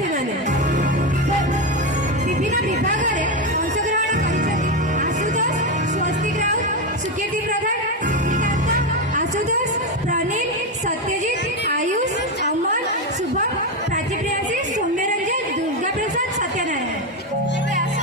प्रार्थी विभिन्न विभाग में अंशग्रहण कर आशुतोष, स्वस्तिक राउत, सुकीर्ति प्रधान, श्रीकांत, आशुतोष, प्रनील, सत्यजित, आयुष, अमन, शुभम, प्राची प्रियांशी, सौम्यरंजन, दुर्गा प्रसाद, सत्यनारायण।